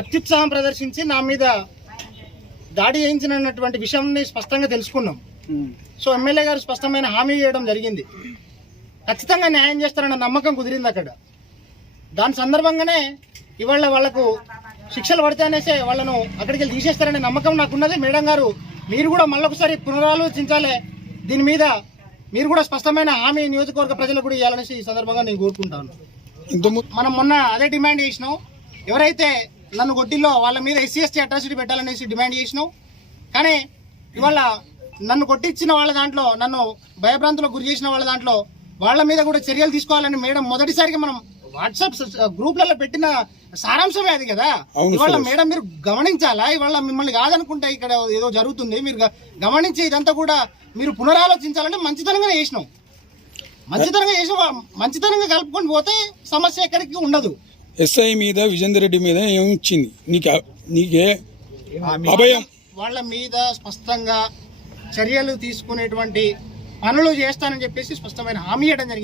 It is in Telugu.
అత్యుత్సాహం ప్రదర్శించి నా మీద దాడి చేయించినటువంటి విషయాన్ని స్పష్టంగా తెలుసుకున్నాం. సో ఎమ్మెల్యే గారు స్పష్టమైన హామీ ఇవ్వడం జరిగింది. ఖచ్చితంగా న్యాయం చేస్తారన్న నమ్మకం కుదిరింది అక్కడ. దాని సందర్భంగానే ఇవాళ వాళ్ళకు శిక్షలు పడితే అనేసి వాళ్ళను అక్కడికి వెళ్ళి తీసేస్తారనే నమ్మకం నాకున్నది. మేడం గారు మీరు కూడా మళ్ళొకసారి పునరాలోచించాలి. దీని మీద మీరు కూడా స్పష్టమైన హామీ నియోజకవర్గ ప్రజలకు కూడా ఇవ్వాలనేసి ఈ సందర్భంగా నేను కోరుకుంటాను. మనం మొన్న అదే డిమాండ్ చేసినాం. ఎవరైతే నన్ను కొట్టిల్లో వాళ్ళ మీద ఎస్సీ ఎస్టీ అట్రాసిటీ పెట్టాలనేసి డిమాండ్ చేసినాం కానీ ఇవాళ నన్ను కొట్టించిన వాళ్ళ దాంట్లో నన్ను భయభ్రాంతులకు గురి చేసిన వాళ్ళ దాంట్లో వాళ్ళ మీద కూడా చర్యలు తీసుకోవాలని మేడం మొదటిసారిగా మనం వాట్సాప్ గ్రూప్లలో పెట్టిన సారాంశమే అది కదా? ఇవాళ. మేడం మీరు గమనించాలా? ఇవాళ మిమ్మల్ని కాదనుకుంటే ఇక్కడ ఏదో జరుగుతుంది. మీరు గమనించి ఇదంతా కూడా మీరు పునరాలోచించాలంటే మంచితనంగానే చేసినాం. మంచితనంగా చేసిన. మంచితనంగా కలుపుకొని పోతే సమస్య ఎక్కడికి ఉండదు. ఎస్ఐ మీద విజేందర్ రెడ్డి మీద ఏమిచ్చింది నీకు నీకే అభయం. వాళ్ళ మీద స్పష్టంగా చర్యలు తీసుకునేటువంటి పనులు చేస్తానని చెప్పేసి స్పష్టమైన హామీ ఇవ్వడం జరిగింది.